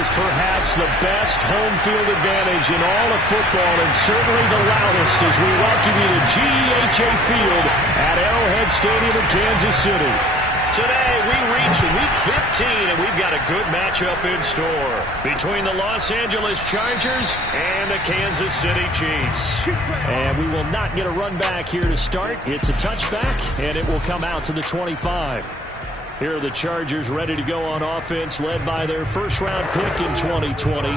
is perhaps the best home field advantage in all of football, and certainly the loudest as we welcome you to GEHA Field at Arrowhead Stadium in Kansas City. Today we reach Week 15, and we've got a good matchup in store between the Los Angeles Chargers and the Kansas City Chiefs. And we will not get a run back here to start. It's a touchback, and it will come out to the 25. Here are the Chargers ready to go on offense, led by their first-round pick in 2020,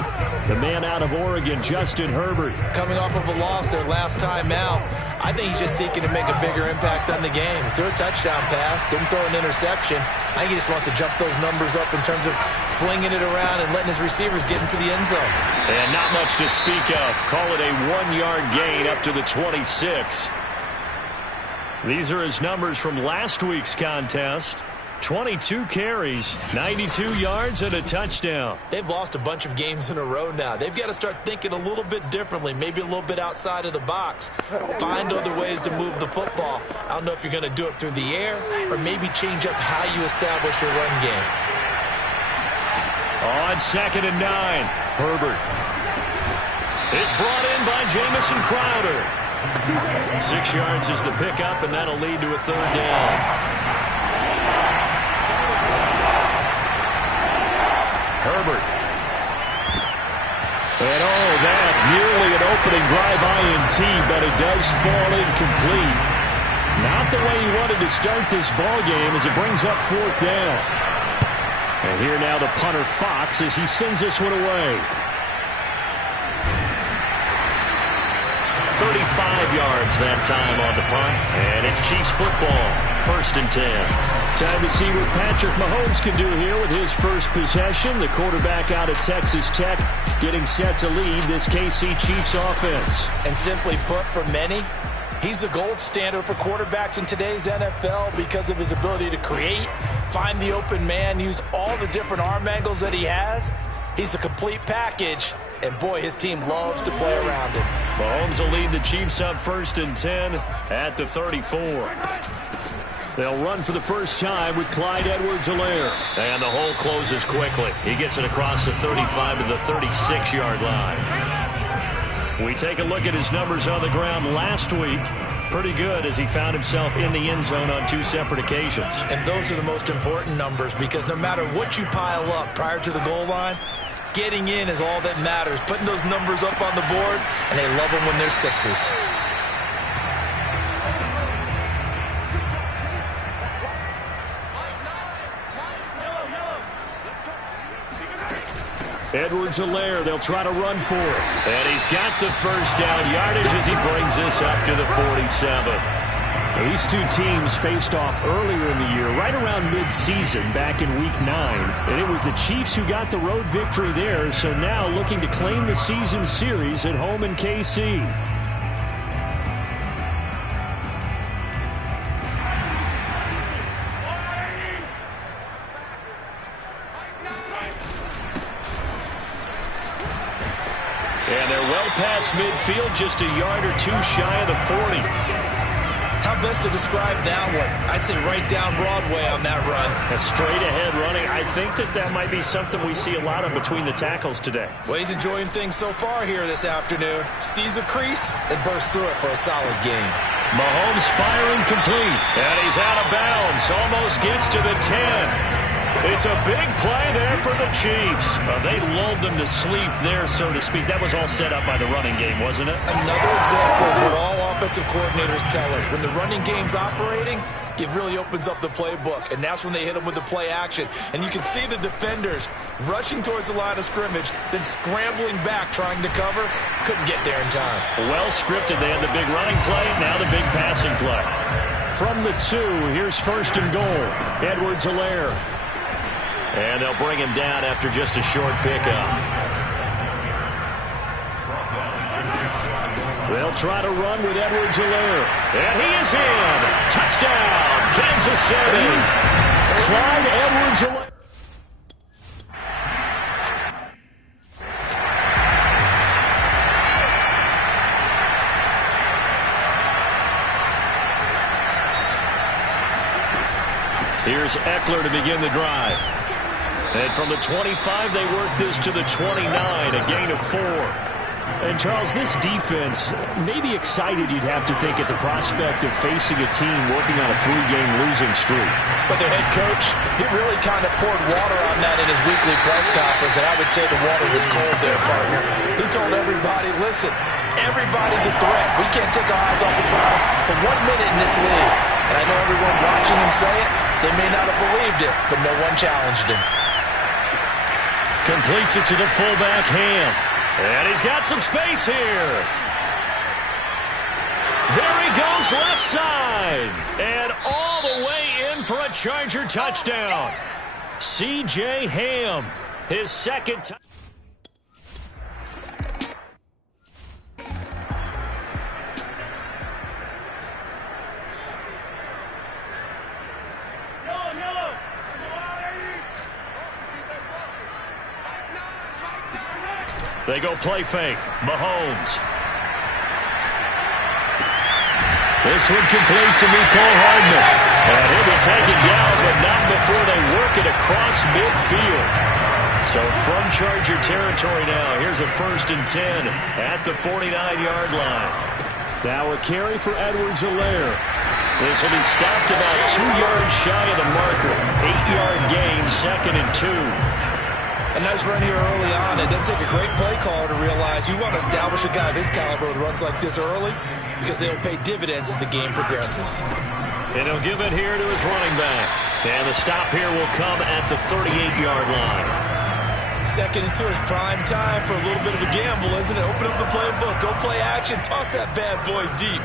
the man out of Oregon, Justin Herbert. Coming off of a loss their last time out, I think he's just seeking to make a bigger impact on the game. He threw a touchdown pass, didn't throw an interception. I think he just wants to jump those numbers up in terms of flinging it around and letting his receivers get into the end zone. And not much to speak of. Call it a 1-yard gain up to the 26. These are his numbers from last week's contest. 22 carries, 92 yards, and a touchdown. They've lost a bunch of games in a row now. They've got to start thinking a little bit differently, maybe a little bit outside of the box. Find other ways to move the football. I don't know if you're going to do it through the air or maybe change up how you establish your run game. On 2nd and 9, Herbert. It's brought in by Jamison Crowder. 6 yards is the pickup, and that'll lead to a 3rd down. Herbert. And that nearly an opening drive INT, but it does fall incomplete. Not the way he wanted to start this ball game as it brings up 4th down. And here now the punter Fox as he sends this one away. 35 yards that time on the punt, and it's Chiefs football, 1st and 10. Time to see what Patrick Mahomes can do here with his first possession. The quarterback out of Texas Tech getting set to lead this KC Chiefs offense. And simply put, for many, he's the gold standard for quarterbacks in today's NFL because of his ability to create, find the open man, use all the different arm angles that he has. He's a complete package, and boy, his team loves to play around him. Mahomes will lead the Chiefs up 1st and 10 at the 34. They'll run for the first time with Clyde Edwards-Helaire. And the hole closes quickly. He gets it across the 35 to the 36-yard line. We take a look at his numbers on the ground last week. Pretty good as he found himself in the end zone on 2 separate occasions. And those are the most important numbers because no matter what you pile up prior to the goal line, getting in is all that matters. Putting those numbers up on the board, and they love them when they're 6s. Edwards-Helaire, they'll try to run for it. And he's got the first down yardage as he brings this up to the 47. These two teams faced off earlier in the year, right around mid-season, back in Week 9. And it was the Chiefs who got the road victory there, so now looking to claim the season series at home in KC. And they're well past midfield, just a yard or 2 shy of the 40. How best to describe that one? I'd say right down Broadway on that run. A straight-ahead running. I think that might be something we see a lot of between the tackles today. Well, he's enjoying things so far here this afternoon. Sees a crease and bursts through it for a solid gain. Mahomes firing complete. And he's out of bounds. Almost gets to the 10. It's a big play there for the Chiefs. They lulled them to sleep there, so to speak. That was all set up by the running game, wasn't it? Another example of what all offensive coordinators tell us. When the running game's operating, it really opens up the playbook, and that's when they hit them with the play action. And you can see the defenders rushing towards the line of scrimmage, then scrambling back trying to cover. Couldn't get there in time. Well scripted. They had the big running play, now the big passing play. From the 2, here's 1st and goal. Edwards-Helaire. And they'll bring him down after just a short pickup. They'll try to run with Edwards-Helaire. And he is in. Touchdown, Kansas City. Clyde Edwards-Helaire. Here's Eckler to begin the drive. And from the 25, they work this to the 29, a gain of 4. And, Charles, this defense may be excited, you'd have to think, at the prospect of facing a team working on a 3-game losing streak. But their head coach, he really kind of poured water on that in his weekly press conference, and I would say the water was cold there, partner. He told everybody, listen, everybody's a threat. We can't take our eyes off the prize for 1 minute in this league. And I know everyone watching him say it, they may not have believed it, but no one challenged him. Completes it to the fullback, Ham. And he's got some space here. There he goes left side. And all the way in for a Charger touchdown. C.J. Ham, his second touchdown. They go play fake. Mahomes. This one complete to Mecole Hardman. And he'll be taken down, but not before they work it across midfield. So from Charger territory now, here's a 1st and 10 at the 49-yard line. Now a carry for Edwards-Helaire. This will be stopped about 2 yards shy of the marker. 8-yard gain, 2nd and 2. A nice run here early on. It doesn't take a great play caller to realize you want to establish a guy of his caliber with runs like this early because they'll pay dividends as the game progresses. And he'll give it here to his running back. And the stop here will come at the 38-yard line. 2nd and 2 is prime time for a little bit of a gamble, isn't it? Open up the playbook, go play action, toss that bad boy deep.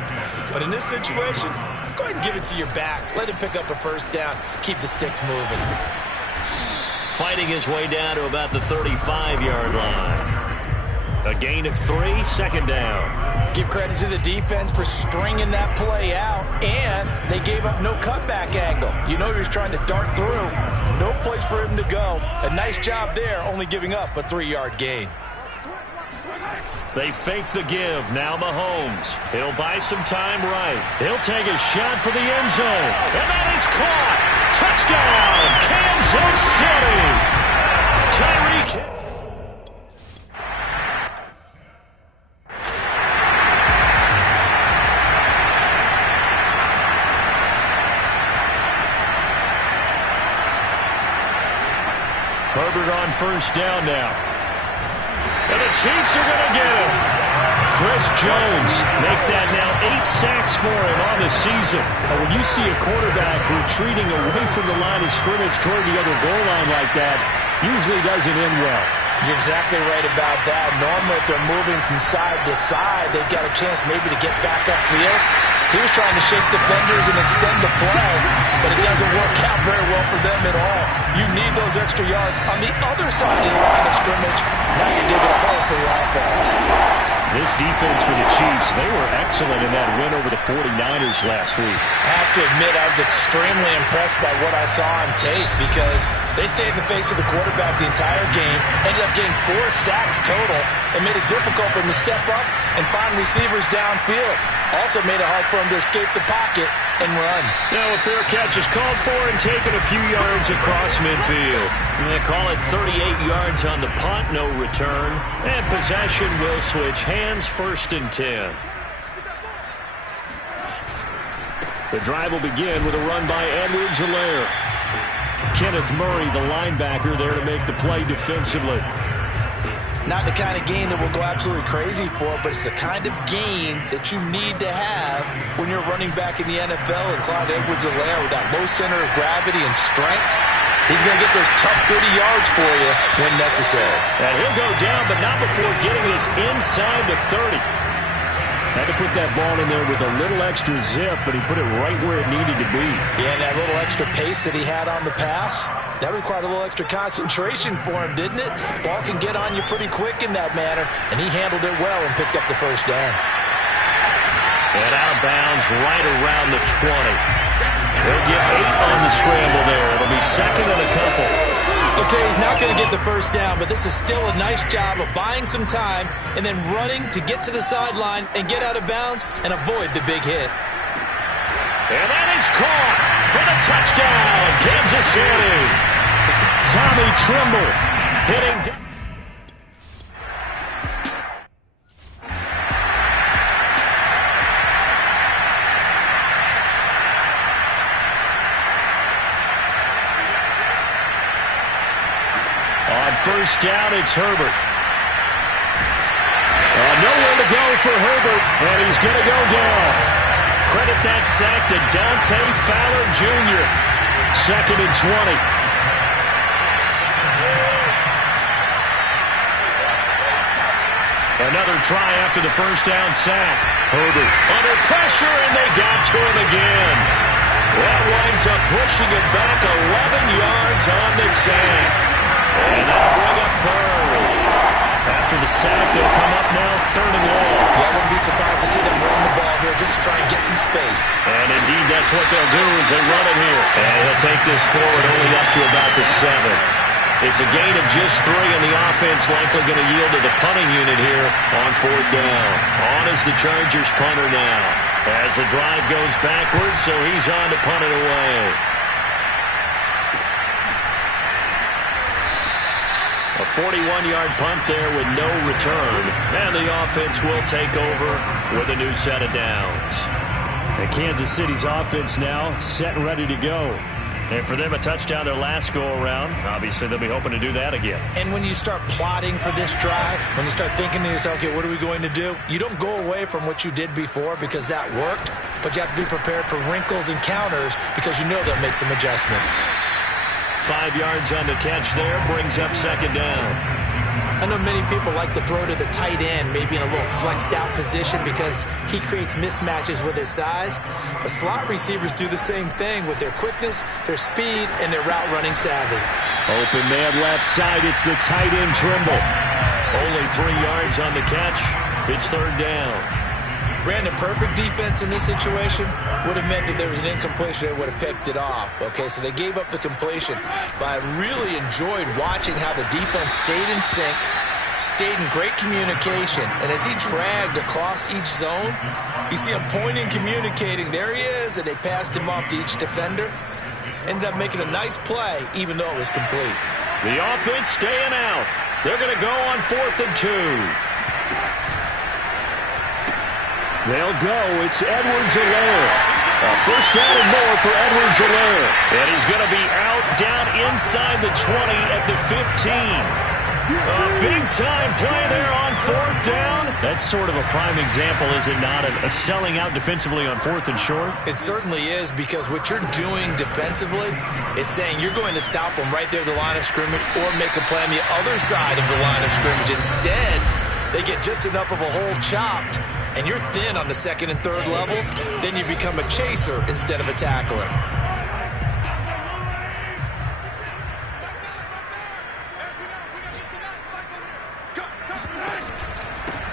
But in this situation, go ahead and give it to your back. Let him pick up a 1st down. Keep the sticks moving. Fighting his way down to about the 35-yard line. A gain of 3, 2nd down. Give credit to the defense for stringing that play out, and they gave up no cutback angle. You know he was trying to dart through. No place for him to go. A nice job there, only giving up a 3-yard gain. They fake the give. Now Mahomes. He'll buy some time right. He'll take a shot for the end zone. And that is caught. Touchdown, Kansas City. Tyreek Hill. Herbert on 1st down now. And the Chiefs are going to get him. Chris Jones make that now 8 sacks for him on the season. And when you see a quarterback retreating away from the line of scrimmage toward the other goal line like that, usually doesn't end well. You're exactly right about that. Normally, if they're moving from side to side, they've got a chance maybe to get back upfield. He was trying to shake defenders and extend the play, but it doesn't work out very well for them at all. You need those extra yards on the other side of the line of scrimmage. Now you're digging a hole for your offense. This defense for the Chiefs, they were excellent in that win over the 49ers last week. I have to admit, I was extremely impressed by what I saw on tape because they stayed in the face of the quarterback the entire game, ended up getting 4 sacks total, and made it difficult for them to step up and find receivers downfield. Also made it hard for them to escape the pocket and run. Now a fair catch is called for and taken a few yards across midfield. And they call it 38 yards on the punt, no return. And possession will switch hands, 1st and 10. The drive will begin with a run by Edwards-Helaire. Kenneth Murray, the linebacker, there to make the play defensively. Not the kind of gain that will go absolutely crazy for, but it's the kind of gain that you need to have when you're running back in the NFL. And Clyde Edwards-Helaire, with that low center of gravity and strength, he's going to get those tough, gritty yards for you when necessary. And he'll go down, but not before getting this inside the 30. Had to put that ball in there with a little extra zip, but he put it right where it needed to be. Yeah, and that little extra pace that he had on the pass, that required a little extra concentration for him, didn't it? Ball can get on you pretty quick in that manner, and he handled it well and picked up the 1st down. And out of bounds right around the 20. He'll get 8 on the scramble there. It'll be 2nd and a couple. Okay, he's not going to get the 1st down, but this is still a nice job of buying some time and then running to get to the sideline and get out of bounds and avoid the big hit. And that is caught for the touchdown, Kansas City. Tommy Tremble hitting down. On first down, it's Herbert. Nowhere to go for Herbert, and he's going to go down. Credit that sack to Dante Fowler Jr. 2nd and 20. Another try after the first down sack. Herbert under pressure, and they got to him again. That winds up pushing him back 11 yards on the sack. And that'll bring up third. After the sack, they'll come up now 3rd and long. Yeah, I wouldn't be surprised to see them run the ball here just to try and get some space. And indeed, that's what they'll do as they run it here. And he'll take this forward only up to about the 7. It's a gain of just 3, and the offense likely going to yield to the punting unit here on 4th down. On is the Chargers punter now. As the drive goes backwards, so he's on to punt it away. A 41-yard punt there with no return. And the offense will take over with a new set of downs. And Kansas City's offense now set and ready to go. And for them, a touchdown their last go-around. Obviously, they'll be hoping to do that again. And when you start plotting for this drive, when you start thinking to yourself, okay, what are we going to do? You don't go away from what you did before because that worked, but you have to be prepared for wrinkles and counters because you know they'll make some adjustments. 5 yards on the catch there, brings up 2nd down. I know many people like to throw to the tight end, maybe in a little flexed out position because he creates mismatches with his size. But slot receivers do the same thing with their quickness, their speed, and their route running savvy. Open man left side, it's the tight end Trimble. Only 3 yards on the catch. It's 3rd down. Brandon, perfect defense in this situation would have meant that there was an incompletion. They would have picked it off. Okay, so they gave up the completion. But I really enjoyed watching how the defense stayed in sync, stayed in great communication. And as he dragged across each zone, you see him pointing, communicating. There he is, and they passed him off to each defender. Ended up making a nice play, even though it was complete. The offense staying out. They're going to go on 4th and 2. They'll go. It's Edwards-Helaire. First down and more for Edwards-Helaire. And he's going to be out down inside the 20 at the 15. A big-time play there on 4th down. That's sort of a prime example, is it not, of selling out defensively on 4th and short? It certainly is, because what you're doing defensively is saying you're going to stop them right there at the line of scrimmage or make a play on the other side of the line of scrimmage. Instead, they get just enough of a hole chopped, and you're thin on the 2nd and 3rd levels, then you become a chaser instead of a tackler.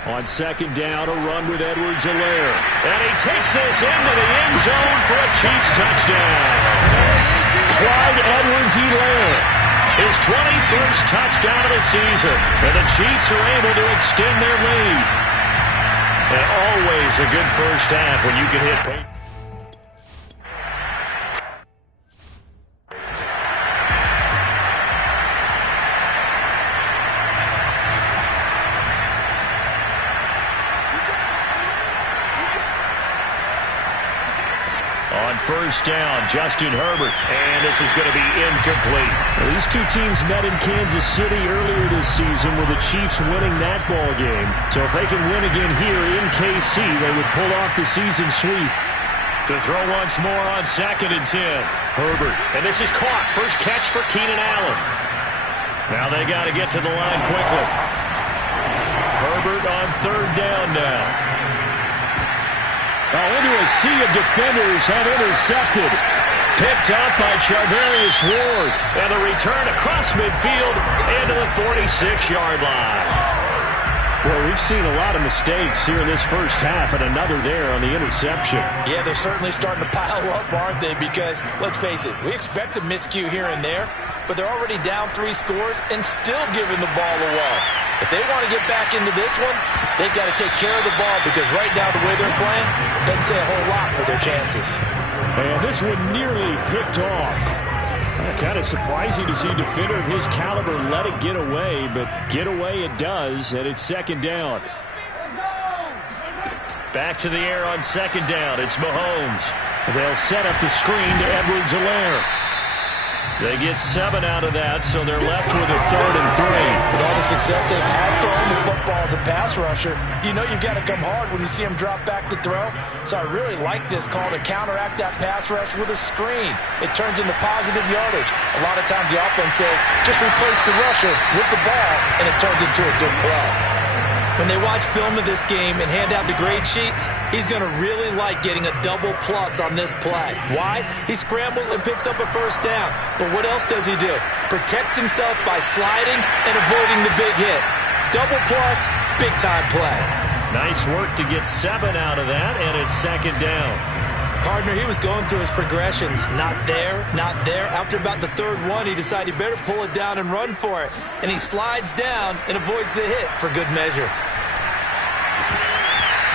On 2nd down, a run with Edwards-Helaire. And he takes this into the end zone for a Chiefs touchdown. Clyde Edwards-Helaire, his 21st touchdown of the season. And the Chiefs are able to extend their lead. And always a good first half when you can hit Peyton. On first down, Justin Herbert, and this is going to be incomplete. Well, these two teams met in Kansas City earlier this season with the Chiefs winning that ball game. So if they can win again here in KC, they would pull off the season sweep. To throw once more on 2nd and 10. Herbert, and this is caught. First catch for Keenan Allen. Now they got to get to the line quickly. Herbert on 3rd down now. Into a sea of defenders and intercepted. Picked up by Charvarius Ward. And the return across midfield into the 46-yard line. Well, we've seen a lot of mistakes here in this first half, and another there on the interception. Yeah, they're certainly starting to pile up, aren't they? Because, let's face it, we expect a miscue here and there, but they're already down 3 scores and still giving the ball away. If they want to get back into this one, they've got to take care of the ball, because right now the way they're playing doesn't say a whole lot for their chances. And this one nearly picked off. Kind of surprising to see a defender of his caliber let it get away, but get away it does, and it's second down. Back to the air on second down. It's Mahomes. They'll set up the screen to Edwards-Helaire. They get 7 out of that, so they're left with a 3rd and 3. With all the success they've had throwing the football as a pass rusher, you know you've got to come hard when you see him drop back to throw. So I really like this call to counteract that pass rush with a screen. It turns into positive yardage. A lot of times the offense says, just replace the rusher with the ball, and it turns into a good play. When they watch film of this game and hand out the grade sheets, he's going to really like getting a double plus on this play. Why? He scrambles and picks up a first down. But what else does he do? Protects himself by sliding and avoiding the big hit. Double plus, big-time play. Nice work to get 7 out of that, and it's second down. Partner, he was going through his progressions. Not there, not there. After about the 3rd one, he decided he better pull it down and run for it. And he slides down and avoids the hit for good measure.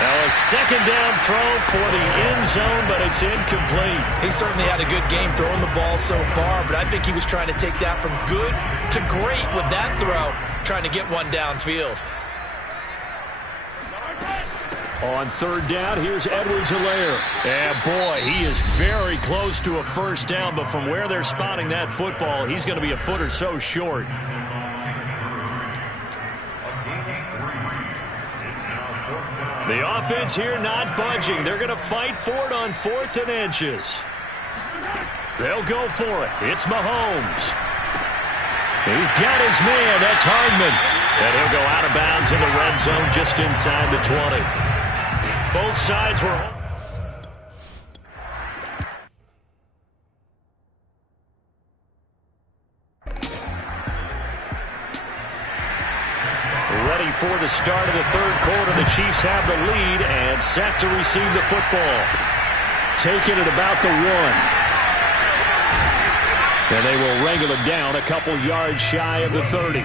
Now a second down throw for the end zone, but it's incomplete. He certainly had a good game throwing the ball so far, but I think he was trying to take that from good to great with that throw, trying to get one downfield. On 3rd down, here's Edwards-Helaire. And boy, he is very close to a first down, but from where they're spotting that football, he's going to be a foot or so short. The offense here not budging. They're going to fight for it on 4th and inches. They'll go for it. It's Mahomes. He's got his man. That's Hardman. And he'll go out of bounds in the red zone just inside the 20. Both sides were... ready for the start of the 3rd quarter. The Chiefs have the lead and set to receive the football. Taking it about the 1. And they will wrangle it down a couple yards shy of the 30.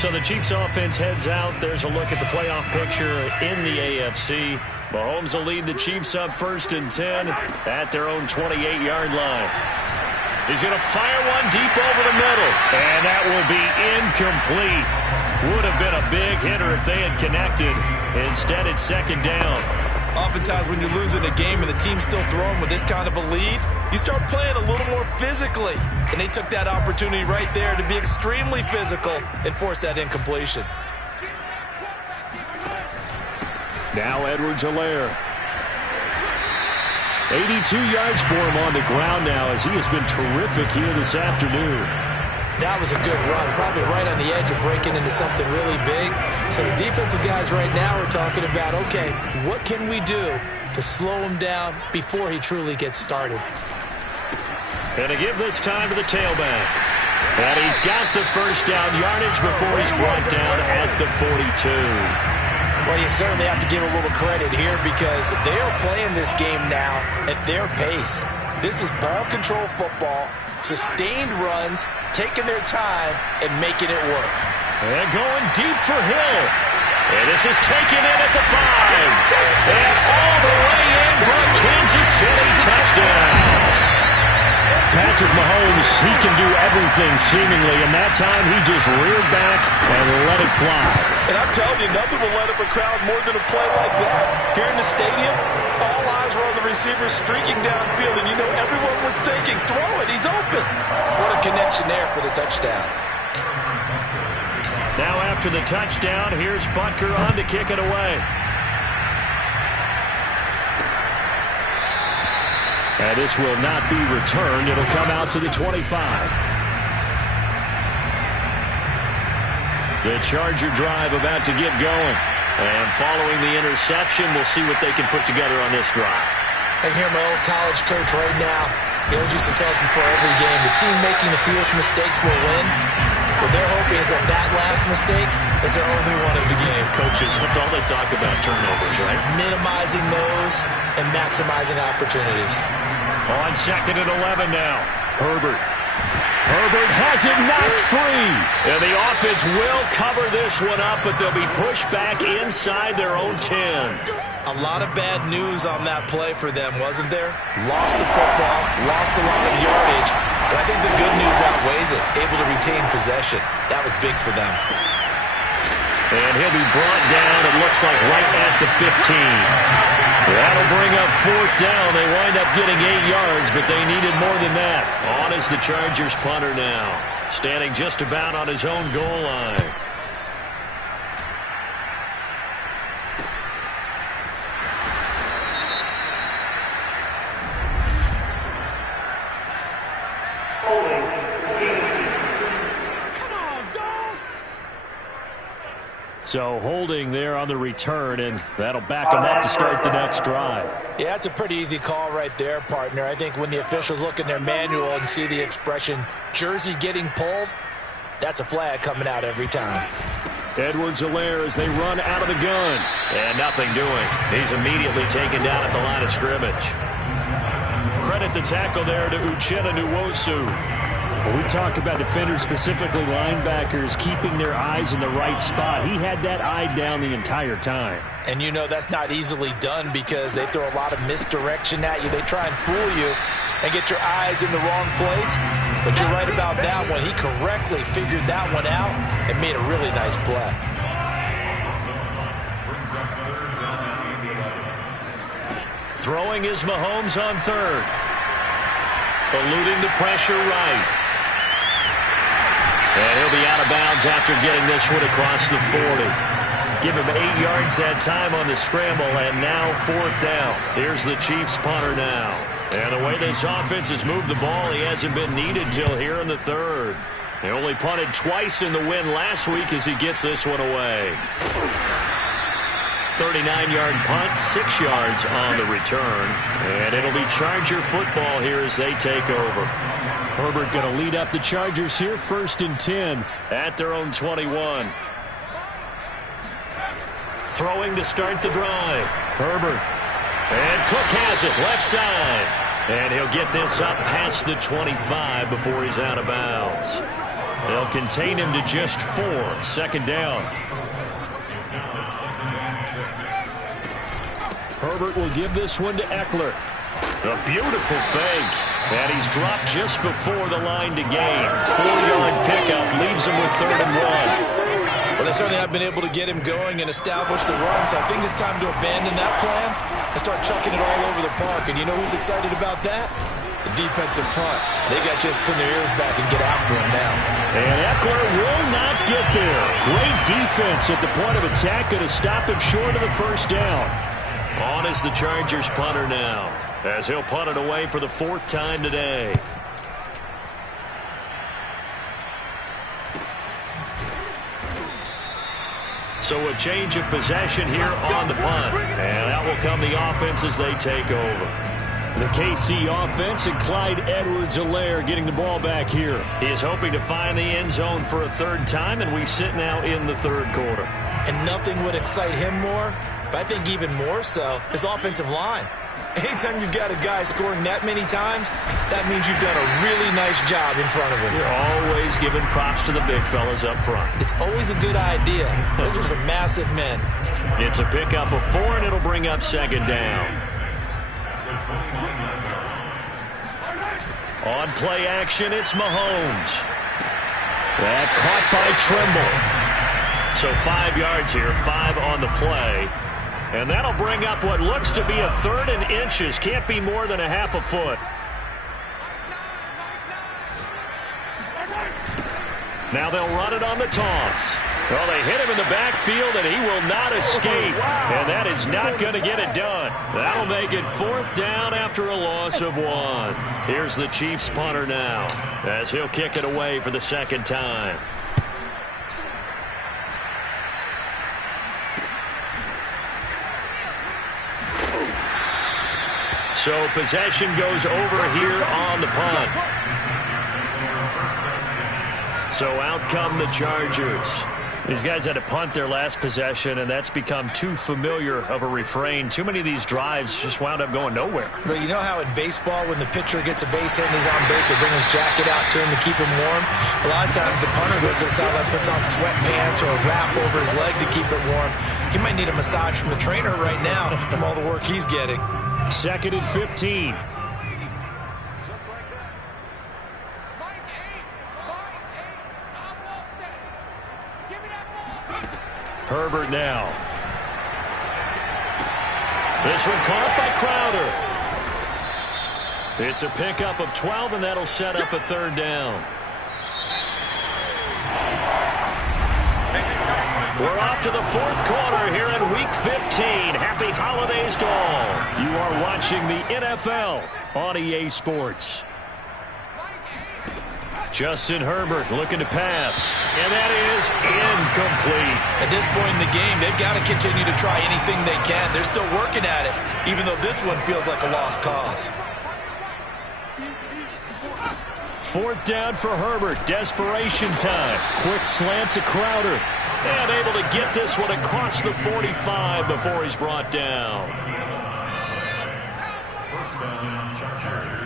So the Chiefs offense heads out. There's a look at the playoff picture in the AFC. Mahomes will lead the Chiefs up 1st and 10 at their own 28-yard line. He's going to fire one deep over the middle, and that will be incomplete. Would have been a big hitter if they had connected. Instead, it's second down. Oftentimes when you're losing a game and the team's still throwing with this kind of a lead, you start playing a little more physically. And they took that opportunity right there to be extremely physical and force that incompletion. Now Edwards-Helaire. 82 yards for him on the ground now as he has been terrific here this afternoon. That was a good run, probably right on the edge of breaking into something really big. So the defensive guys right now are talking about, okay, what can we do to slow him down before he truly gets started? And to give this time to the tailback. And he's got the first down yardage before he's brought down at the 42. Well, you certainly have to give a little credit here because they're playing this game now at their pace. This is ball control football, sustained runs, taking their time, and making it work. And going deep for Hill. And this is taken in at the 5. And all the way in for a Kansas City touchdown. Patrick Mahomes, he can do everything seemingly, and that time he just reared back and let it fly. And I'm telling you, nothing will light up a crowd more than a play like that. Here in the stadium, all eyes were on the receiver streaking downfield, and you know everyone was thinking, throw it, he's open. What a connection there for the touchdown. Now after the touchdown, here's Butker on to kick it away. And this will not be returned. It'll come out to the 25. The Charger drive about to get going. And following the interception, we'll see what they can put together on this drive. I hear my old college coach right now. He always used to tell us before every game, the team making the fewest mistakes will win. What they're hoping is that last mistake is their only one of the game. Coaches, that's all they talk about, turnovers, right? Minimizing those and maximizing opportunities. On 2nd and 11 now. Herbert has it knocked free. And the offense will cover this one up, but they'll be pushed back inside their own 10. A lot of bad news on that play for them, wasn't there? Lost the football, lost a lot of yardage, but I think the good news outweighs it. Able to retain possession. That was big for them. And he'll be brought down, it looks like, right at the 15. That'll bring up 4th down. They wind up getting 8 yards, but they needed more than that. On is the Chargers punter now, standing just about on his own goal line. So holding there on the return, and that'll back them up to start the next drive. Yeah, that's a pretty easy call right there, partner. I think when the officials look in their manual and see the expression, jersey getting pulled, that's a flag coming out every time. Edwards-Helaire as they run out of the gun. And nothing doing. He's immediately taken down at the line of scrimmage. Credit the tackle there to Uchenna Nwosu. When we talk about defenders, specifically linebackers, keeping their eyes in the right spot, he had that eye down the entire time. And you know that's not easily done because they throw a lot of misdirection at you. They try and fool you and get your eyes in the wrong place. But you're right about that one. He correctly figured that one out and made a really nice play. Throwing is Mahomes on 3rd. Eluding the pressure right. And he'll be out of bounds after getting this one across the 40. Give him 8 yards that time on the scramble, and now 4th down. Here's the Chiefs punter now. And the way this offense has moved the ball, he hasn't been needed till here in the 3rd. He only punted twice in the win last week as he gets this one away. 39-yard punt, 6 yards on the return. And it'll be Charger football here as they take over. Herbert going to lead up the Chargers here, 1st and 10 at their own 21. Throwing to start the drive. Herbert. And Cook has it, left side. And he'll get this up past the 25 before he's out of bounds. They'll contain him to just 4, 2nd down. Herbert will give this one to Eckler. A beautiful fake. And he's dropped just before the line to gain. 4-yard pickup leaves him with 3rd and 1. Well, they certainly have been able to get him going and establish the run, so I think it's time to abandon that plan and start chucking it all over the park. And you know who's excited about that? The defensive front. They got just pin their ears back and get after him now. And Eckler will not get there. Great defense at the point of attack. Going to stop him short of the 1st down. On is the Chargers punter now, as he'll punt it away for the 4th time today. So a change of possession here on the punt. And that will come the offense as they take over. The KC offense and Clyde Edwards-Helaire getting the ball back here. He is hoping to find the end zone for a 3rd time, and we sit now in the 3rd quarter. And nothing would excite him more but I think even more so his offensive line. Anytime you've got a guy scoring that many times, that means you've done a really nice job in front of him. You're always giving props to the big fellas up front. It's always a good idea. Those are some massive men. It's a pickup of 4, and it'll bring up second down. On play action, it's Mahomes. That caught by Trimble. So 5 yards here, 5 on the play. And that'll bring up what looks to be a 3rd and inches. Can't be more than a half a foot. Now they'll run it on the toss. Well, they hit him in the backfield, and he will not escape. And that is not going to get it done. That'll make it 4th down after a loss of 1. Here's the Chiefs punter now, as he'll kick it away for the second time. So possession goes over here on the punt. So out come the Chargers. These guys had to punt their last possession, and that's become too familiar of a refrain. Too many of these drives just wound up going nowhere. But you know how in baseball, when the pitcher gets a base hit and he's on base, they bring his jacket out to him to keep him warm? A lot of times the punter goes to the sideline, puts on sweatpants or a wrap over his leg to keep it warm. He might need a massage from the trainer right now from all the work he's getting. 2nd and 15. Herbert now. This one caught by Crowder. It's a pickup of 12, and that'll set up a 3rd down. We're off to the 4th quarter here in Week 15. Happy holidays to all. You are watching the NFL on EA Sports. Justin Herbert looking to pass, and that is incomplete. At this point in the game, they've got to continue to try anything they can. They're still working at it, even though this one feels like a lost cause. 4th down for Herbert. Desperation time. Quick slant to Crowder. And able to get this one across the 45 before he's brought down. 1st down, Chargers.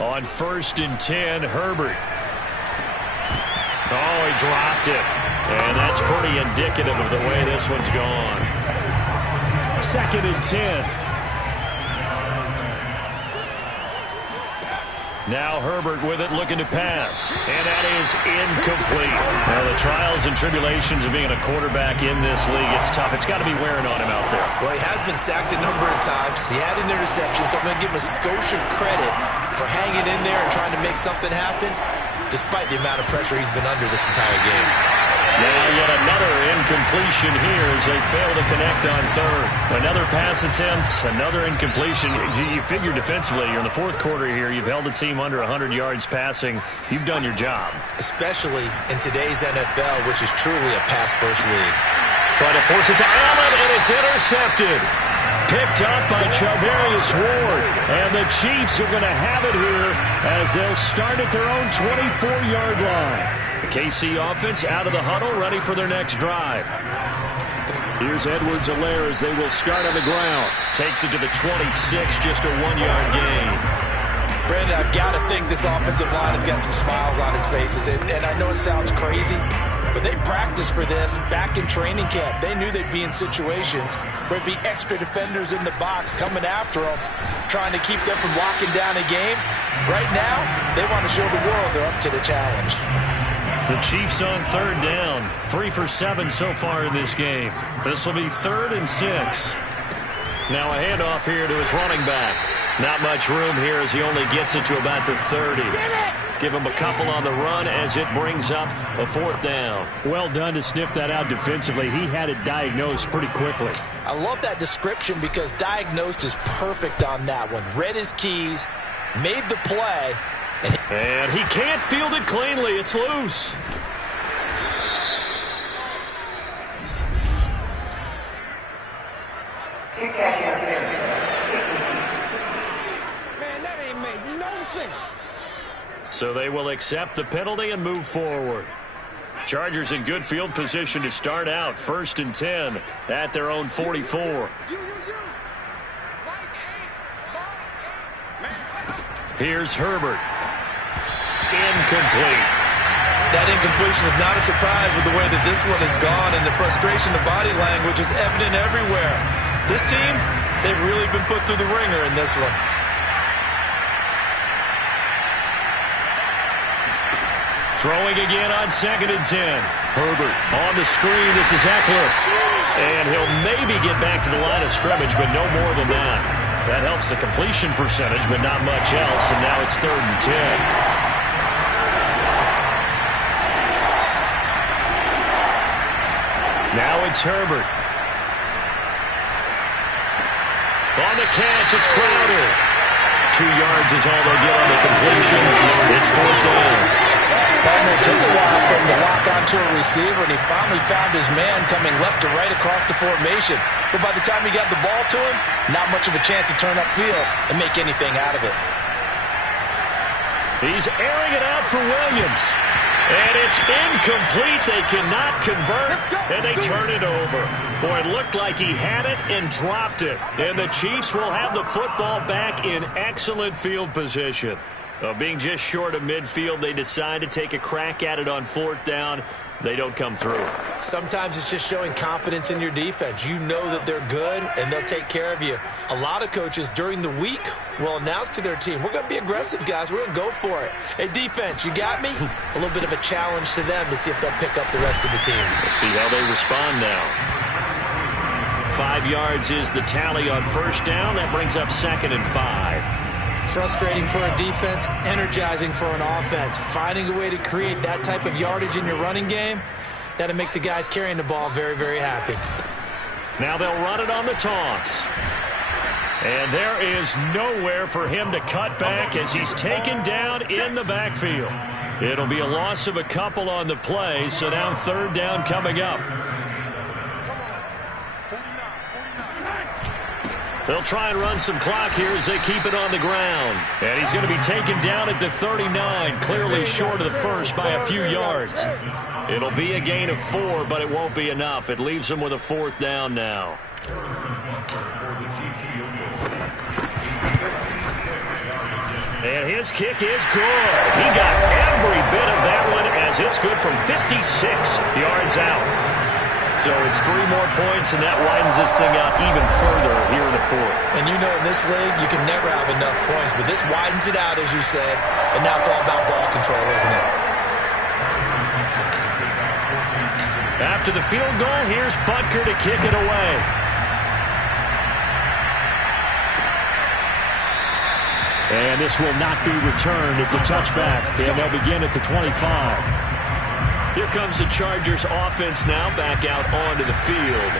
On 1st and 10, Herbert. Oh, he dropped it. And that's pretty indicative of the way this one's gone. 2nd and 10. Now Herbert with it, looking to pass. And that is incomplete. Now, the trials and tribulations of being a quarterback in this league, it's tough. It's got to be wearing on him out there. Well, he has been sacked a number of times. He had an interception, so I'm going to give him a skosh of credit for hanging in there and trying to make something happen, despite the amount of pressure he's been under this entire game. Now yet another incompletion here as they fail to connect on 3rd. Another pass attempt, another incompletion. You figure defensively, you're in the 4th quarter here. You've held the team under 100 yards passing. You've done your job. Especially in today's NFL, which is truly a pass-first league. Trying to force it to Allen, and it's intercepted. Picked up by Charvarius Ward. And the Chiefs are going to have it here as they'll start at their own 24-yard line. The KC offense out of the huddle, ready for their next drive. Here's Edwards-Helaire as they will start on the ground. Takes it to the 26, just a 1-yard gain. Brandon, I've got to think this offensive line has got some smiles on its faces. And I know it sounds crazy, but they practiced for this back in training camp. They knew they'd be in situations where there'd be extra defenders in the box coming after them, trying to keep them from locking down a game. Right now, they want to show the world they're up to the challenge. The Chiefs on 3rd down. 3 for 7 so far in this game. This will be 3rd and 6. Now a handoff here to his running back. Not much room here as he only gets it to about the 30. Give him a couple on the run as it brings up a 4th down. Well done to sniff that out defensively. He had it diagnosed pretty quickly. I love that description because diagnosed is perfect on that one. Read his keys, made the play. And he can't field it cleanly. It's loose. So they will accept the penalty and move forward. Chargers in good field position to start out. 1st and 10 at their own 44. Here's Herbert. Incomplete. That incompletion is not a surprise with the way that this one has gone, and the frustration of body language is evident everywhere. This team, they've really been put through the ringer in this one. Throwing again on 2nd and 10. Herbert on the screen. This is Eckler. And he'll maybe get back to the line of scrimmage, but no more than that. That helps the completion percentage, but not much else. And now it's 3rd and 10. Now it's Herbert. On the catch, it's Crowder. 2 yards is all they'll get on the completion. It's 4th down. It took a while for him to lock onto a receiver, and he finally found his man coming left to right across the formation. But by the time he got the ball to him, not much of a chance to turn upfield and make anything out of it. He's airing it out for Williams. And it's incomplete. They cannot convert, and they turn it over. Boy, it looked like he had it and dropped it. And the Chiefs will have the football back in excellent field position. Being just short of midfield, they decide to take a crack at it on 4th down. They don't come through. Sometimes it's just showing confidence in your defense. You know that they're good, and they'll take care of you. A lot of coaches during the week will announce to their team, we're going to be aggressive, guys. We're going to go for it. Hey, defense, you got me? A little bit of a challenge to them to see if they'll pick up the rest of the team. We'll see how they respond now. 5 yards is the tally on 1st down. That brings up 2nd and 5. Frustrating for a defense, energizing for an offense. Finding a way to create that type of yardage in your running game, that'll make the guys carrying the ball very, very happy. Now they'll run it on the toss. And there is nowhere for him to cut back as he's taken down in the backfield. It'll be a loss of a couple on the play, so now 3rd down coming up. They'll try and run some clock here as they keep it on the ground. And he's going to be taken down at the 39, clearly short of the first by a few yards. It'll be a gain of 4, but it won't be enough. It leaves them with a 4th down now. And his kick is good. He got every bit of that one as it's good from 56 yards out. So it's 3 more points, and that widens this thing out even further here in the 4th. And you know in this league, you can never have enough points, but this widens it out, as you said, and now it's all about ball control, isn't it? After the field goal, here's Butker to kick it away. And this will not be returned. It's a touchback, and they'll begin at the 25. Here comes the Chargers offense now back out onto the field.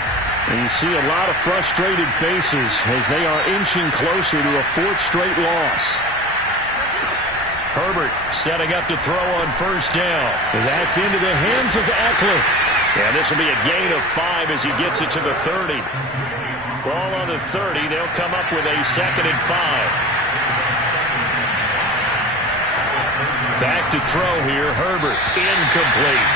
And you see a lot of frustrated faces as they are inching closer to a 4th straight loss. Herbert setting up to throw on 1st down. And that's into the hands of Eckler. And this will be a gain of 5 as he gets it to the 30. Ball on the 30. They'll come up with a 2nd and 5. Back to throw here, Herbert, incomplete.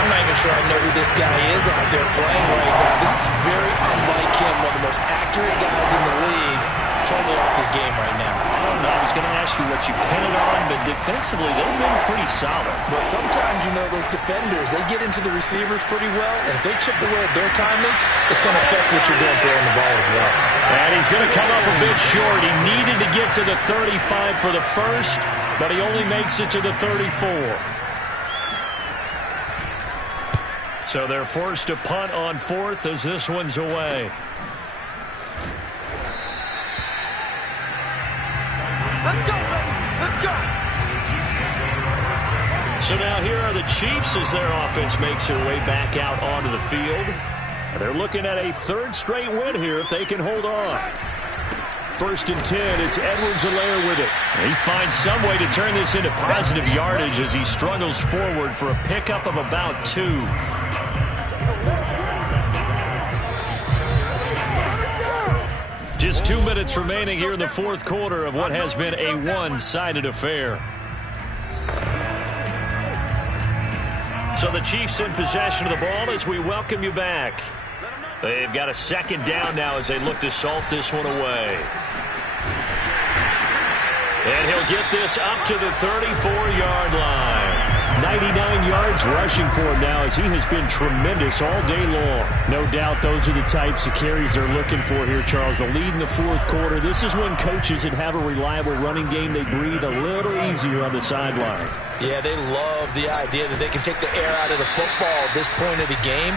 I'm not even sure I know who this guy is out there playing right now. This is very unlike him, one of the most accurate guys in the league. Totally off his game right now. I don't know. I was going to ask you what you pin it on, but defensively, they've been pretty solid. Well, sometimes, you know, those defenders, they get into the receivers pretty well, and if they chip away at their timing, it's going to affect what you're doing throwing the ball as well. And he's going to come up a bit short. He needed to get to the 35 for the first, but he only makes it to the 34. So they're forced to punt on 4th as this one's away. Let's go, baby. Let's go. So now here are the Chiefs as their offense makes their way back out onto the field. They're looking at a 3rd straight win here if they can hold on. 1st and 10, it's Edwards-Helaire with it. He finds some way to turn this into positive yardage as he struggles forward for a pickup of about 2. Just 2 minutes remaining here in the 4th quarter of what has been a one-sided affair. So the Chiefs in possession of the ball as we welcome you back. They've got a second down now as they look to salt this one away. And he'll get this up to the 34-yard line. 99 yards rushing for him now as he has been tremendous all day long. No doubt those are the types of carries they're looking for here, Charles. The lead in the fourth quarter. This is when coaches that have a reliable running game, they breathe a little easier on the sideline. Yeah, they love the idea that they can take the air out of the football at this point of the game.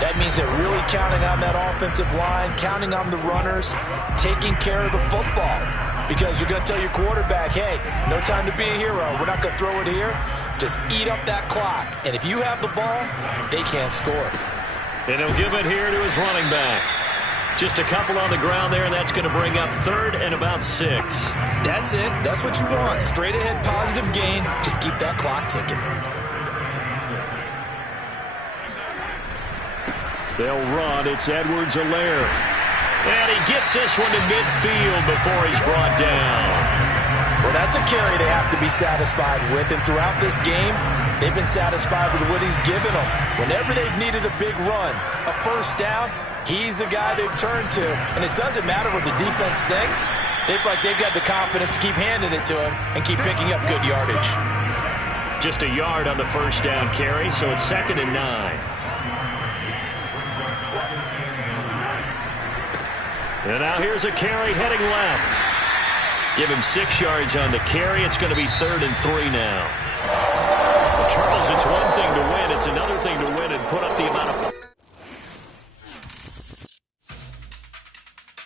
That means they're really counting on that offensive line, counting on the runners, taking care of the football. Because you're going to tell your quarterback, hey, no time to be a hero. We're not going to throw it here. Just eat up that clock. And if you have the ball, they can't score. And he'll give it here to his running back. Just a couple on the ground there, and that's going to bring up third and about 6. That's it. That's what you want. Straight ahead positive gain. Just keep that clock ticking. They'll run. It's Edwards-Helaire. And he gets this one to midfield before he's brought down. Well, that's a carry they have to be satisfied with. And throughout this game, they've been satisfied with what he's given them. Whenever they've needed a big run, a first down, he's the guy they've turned to. And it doesn't matter what the defense thinks. They feel like they've got the confidence to keep handing it to him and keep picking up good yardage. Just a yard on the first down carry, so it's 2nd and 9. And now here's a carry heading left. Give him 6 yards on the carry. It's going to be 3rd and 3 now. Well, Charles, it's one thing to win. It's another thing to win and put up the